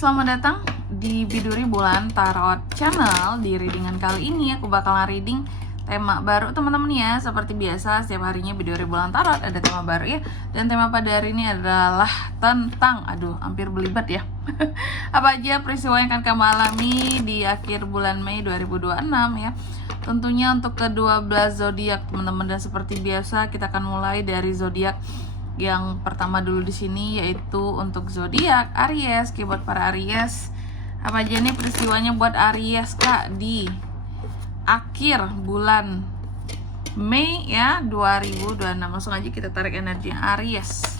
selamat datang di Biduri Bulan Tarot Channel. Di readingan kali ini aku bakalan reading tema baru teman-teman ya. Seperti biasa setiap harinya Biduri Bulan Tarot ada tema baru ya. Dan tema pada hari ini adalah tentang, hampir belibet ya. Apa aja peristiwa yang akan kamu alami di akhir bulan Mei 2026 ya. Tentunya untuk ke-12 zodiak teman-teman, dan seperti biasa kita akan mulai dari zodiak yang pertama dulu di sini, yaitu untuk zodiak Aries. Buat para Aries, apa aja nih peristiwanya buat Aries Kak di akhir bulan Mei ya 2026. Langsung aja kita tarik energi Aries.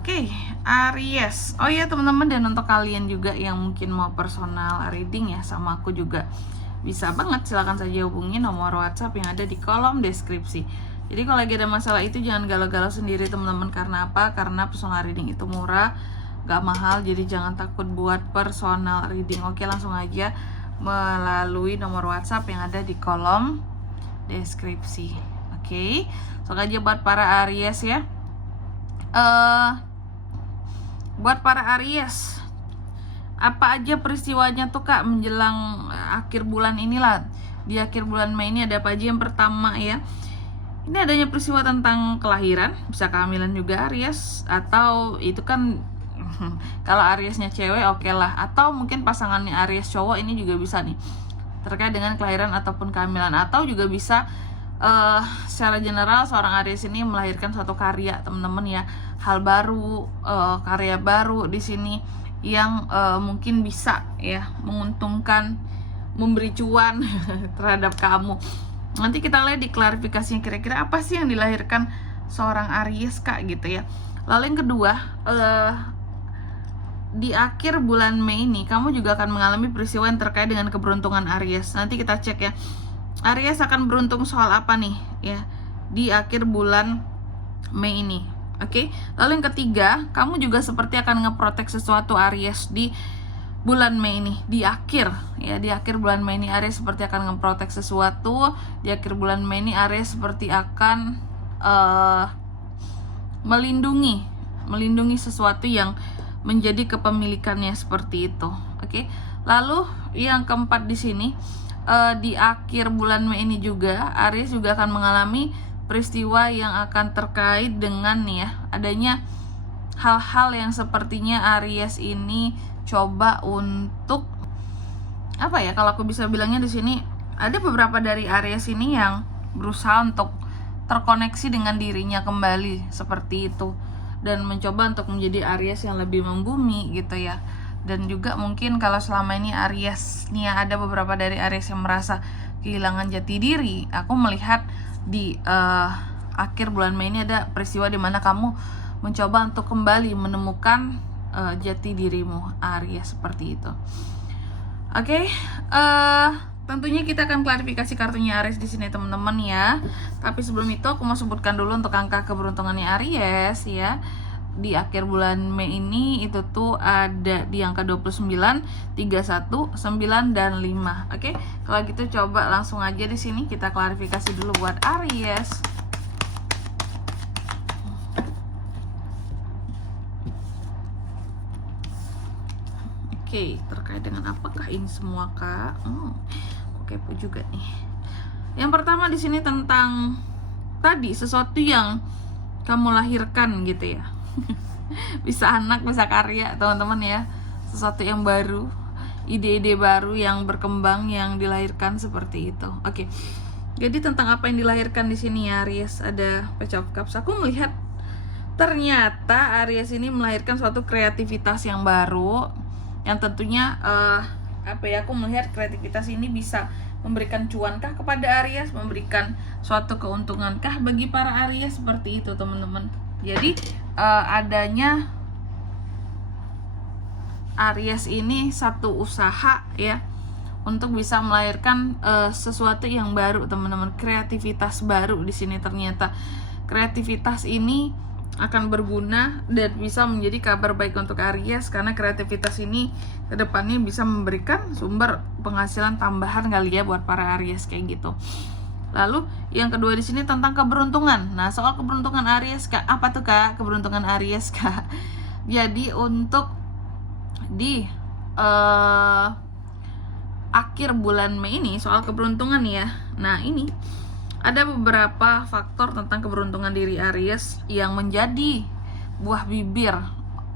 Oke, Aries. Oh ya teman-teman, dan untuk kalian juga yang mungkin mau personal reading ya sama aku juga bisa banget, silahkan saja hubungi nomor WhatsApp yang ada di kolom deskripsi. Jadi kalau lagi ada masalah itu jangan galau-galau sendiri teman-teman. Karena apa? Karena personal reading itu murah, gak mahal, jadi jangan takut buat personal reading. Oke, langsung aja melalui nomor WhatsApp yang ada di kolom deskripsi. Oke, langsung aja buat para Aries ya. Buat para Aries, apa aja peristiwanya tuh Kak menjelang akhir bulan inilah. Di akhir bulan Mei ini ada apa aja? Yang pertama ya, ini adanya peristiwa tentang kelahiran, bisa kehamilan juga Aries, atau itu kan kalau Ariesnya cewek oke lah, atau mungkin pasangannya Aries cowok, ini juga bisa nih terkait dengan kelahiran ataupun kehamilan. Atau juga bisa secara general seorang Aries ini melahirkan suatu karya teman-teman ya, hal baru, karya baru di sini yang mungkin bisa ya menguntungkan, memberi cuan terhadap kamu. Nanti kita lihat di klarifikasinya kira-kira apa sih yang dilahirkan seorang Aries Kak gitu ya. Lalu yang kedua, di akhir bulan Mei ini kamu juga akan mengalami peristiwa yang terkait dengan keberuntungan Aries. Nanti kita cek ya, Aries akan beruntung soal apa nih ya di akhir bulan Mei ini. Oke, lalu yang ketiga, kamu juga seperti akan ngeprotek sesuatu Aries di bulan Mei ini, di akhir ya, di akhir bulan Mei ini Aries seperti akan ngeprotek sesuatu. Di akhir bulan Mei ini Aries seperti akan melindungi sesuatu yang menjadi kepemilikannya, seperti itu. Oke, lalu yang keempat di sini, di akhir bulan Mei ini juga Aries juga akan mengalami peristiwa yang akan terkait dengan nih ya, adanya hal-hal yang sepertinya Aries ini coba untuk apa ya, kalau aku bisa bilangnya di sini ada beberapa dari Aries ini yang berusaha untuk terkoneksi dengan dirinya kembali, seperti itu, dan mencoba untuk menjadi Aries yang lebih membumi gitu ya. Dan juga mungkin kalau selama ini Aries nih, ada beberapa dari Aries yang merasa kehilangan jati diri. Aku melihat di akhir bulan Mei ini ada peristiwa di mana kamu mencoba untuk kembali menemukan jati dirimu Aries, seperti itu. Oke, tentunya kita akan klarifikasi kartunya Aries di sini teman-teman ya. Tapi sebelum itu aku mau sebutkan dulu untuk angka keberuntungannya Aries ya. Di akhir bulan Mei ini itu tuh ada di angka 29, 31, 9 dan 5. Oke, kalau gitu coba langsung aja di sini kita klarifikasi dulu buat Aries. Oke, terkait dengan apakah ini semua Kak? Aku kepo juga nih. Yang pertama di sini tentang tadi sesuatu yang kamu lahirkan gitu ya. Bisa anak, bisa karya teman-teman ya, sesuatu yang baru, ide-ide baru yang berkembang, yang dilahirkan, seperti itu. Oke, jadi tentang apa yang dilahirkan di sini ya Aries, ada Page of Cups. Aku melihat ternyata Aries ini melahirkan suatu kreativitas yang baru, yang tentunya aku melihat kreativitas ini bisa memberikan cuankah kepada Aries, memberikan suatu keuntungankah bagi para Aries, seperti itu teman-teman. Jadi adanya Aries ini satu usaha ya untuk bisa melahirkan sesuatu yang baru teman-teman, kreativitas baru di sini. Ternyata kreativitas ini akan berguna dan bisa menjadi kabar baik untuk Aries, karena kreativitas ini kedepannya bisa memberikan sumber penghasilan tambahan kali ya buat para Aries kayak gitu. Lalu yang kedua di sini tentang keberuntungan. Nah, soal keberuntungan Aries, Kak, apa tuh Kak keberuntungan Aries, Kak? Jadi untuk di akhir bulan Mei ini soal keberuntungan ya. Nah, ini ada beberapa faktor tentang keberuntungan diri Aries yang menjadi buah bibir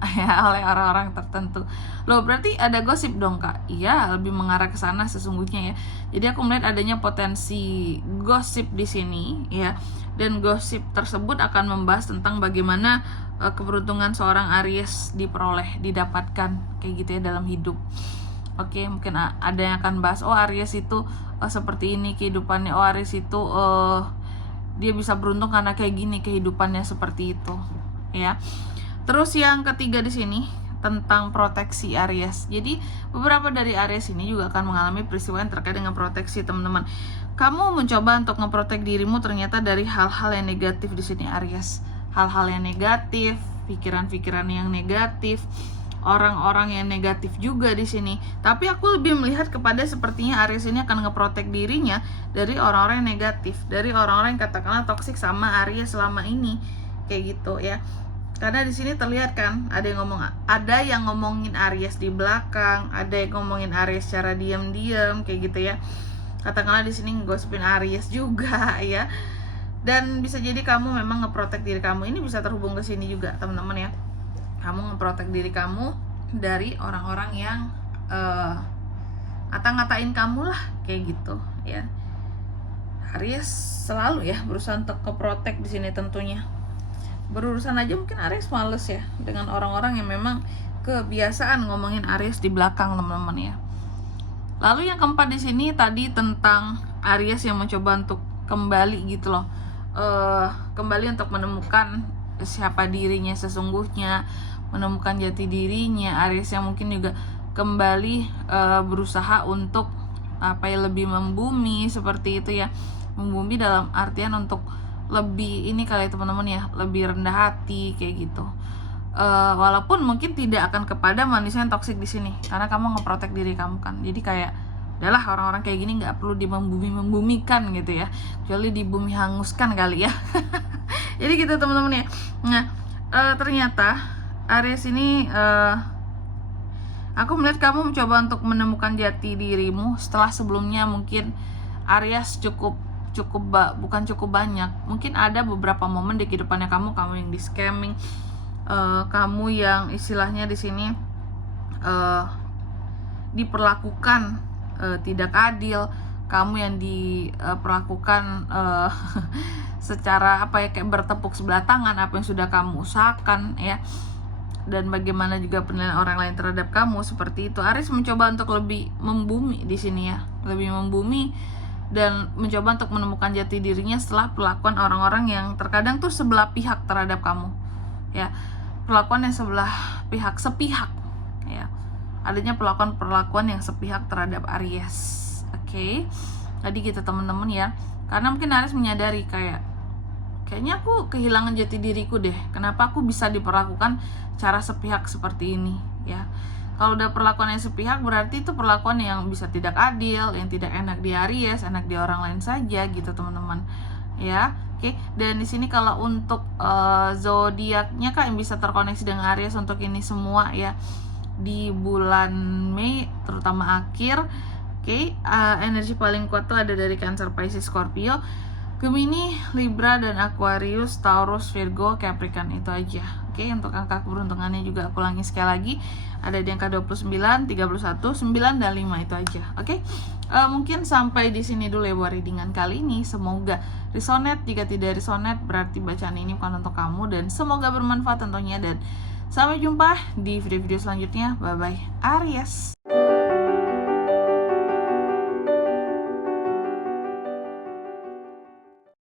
ya oleh orang-orang tertentu. Loh, berarti ada gosip dong Kak? Iya, lebih mengarah ke sana sesungguhnya ya. Jadi aku melihat adanya potensi gosip di sini ya. Dan gosip tersebut akan membahas tentang bagaimana keberuntungan seorang Aries diperoleh, didapatkan kayak gitu ya dalam hidup. Oke, mungkin ada yang akan bahas, oh Aries itu seperti ini kehidupannya, oh Aries itu dia bisa beruntung karena kayak gini kehidupannya seperti itu, ya. Terus yang ketiga di sini tentang proteksi Aries. Jadi beberapa dari Aries ini juga akan mengalami peristiwa yang terkait dengan proteksi, teman-teman. Kamu mencoba untuk memprotek dirimu ternyata dari hal-hal yang negatif di sini Aries. Hal-hal yang negatif, pikiran-pikiran yang negatif, orang-orang yang negatif juga di sini. Tapi aku lebih melihat kepada sepertinya Aries ini akan ngeprotek dirinya dari orang-orang yang negatif, dari orang-orang yang katakanlah toksik sama Aries selama ini, kayak gitu ya. Karena di sini terlihat kan ada yang ngomongin Aries di belakang, ada yang ngomongin Aries secara diam-diam kayak gitu ya. Katakanlah di sini ngegosipin Aries juga ya. Dan bisa jadi kamu memang ngeprotek diri kamu. Ini bisa terhubung ke sini juga, teman-teman ya. Kamu ngeprotek diri kamu dari orang-orang yang ngata-ngatain kamu lah kayak gitu ya. Aries selalu ya berusaha untuk ngeprotek di sini tentunya. Berurusan aja mungkin Aries males ya dengan orang-orang yang memang kebiasaan ngomongin Aries di belakang, teman-teman ya. Lalu yang keempat di sini tadi tentang Aries yang mencoba untuk kembali gitu loh, kembali untuk menemukan siapa dirinya sesungguhnya, menemukan jati dirinya. Aries yang mungkin juga kembali berusaha untuk lebih membumi seperti itu ya. Membumi dalam artian untuk lebih ini kali teman-teman ya, lebih rendah hati kayak gitu. Walaupun mungkin tidak akan kepada manusia yang toksik di sini, karena kamu ngeprotek diri kamu kan. Jadi kayak udahlah orang-orang kayak gini nggak perlu membumi-membumikan gitu ya, kecuali dibumi hanguskan kali ya. Jadi gitu teman-teman ya. Nah, ternyata Aries ini aku melihat kamu mencoba untuk menemukan jati dirimu setelah sebelumnya mungkin Aries bukan cukup banyak. Mungkin ada beberapa momen di kehidupannya kamu yang di scamming, kamu yang istilahnya di sini diperlakukan tidak adil, kamu yang diperlakukan secara kayak bertepuk sebelah tangan apa yang sudah kamu usahakan ya. Dan bagaimana juga penilaian orang lain terhadap kamu seperti itu. Aries mencoba untuk lebih membumi di sini ya, lebih membumi dan mencoba untuk menemukan jati dirinya setelah perlakuan orang-orang yang terkadang tuh sebelah pihak terhadap kamu ya. Perlakuan yang sepihak ya. Adanya perlakuan yang sepihak terhadap Aries. Oke. Tadi gitu teman-teman ya. Karena mungkin Aries menyadari kayaknya aku kehilangan jati diriku deh. Kenapa aku bisa diperlakukan cara sepihak seperti ini ya. Kalau udah perlakuan yang sepihak berarti itu perlakuan yang bisa tidak adil, yang tidak enak di Aries, enak di orang lain saja gitu teman-teman ya. Oke, dan di sini kalau untuk zodiaknya Kak yang bisa terkoneksi dengan Aries untuk ini semua ya di bulan Mei terutama akhir. Oke, energi paling kuat tuh ada dari Cancer, Pisces, Scorpio, Gemini, Libra, dan Aquarius, Taurus, Virgo, Capricorn. Itu aja. Oke, untuk angka keberuntungannya juga aku ulangi sekali lagi. Ada di angka 29, 31, 9, dan 5 itu aja. Oke, mungkin sampai di sini dulu ya buat readingan kali ini. Semoga resonate. Jika tidak resonate berarti bacaan ini bukan untuk kamu. Dan semoga bermanfaat tentunya. Dan sampai jumpa di video-video selanjutnya. Bye-bye Aries.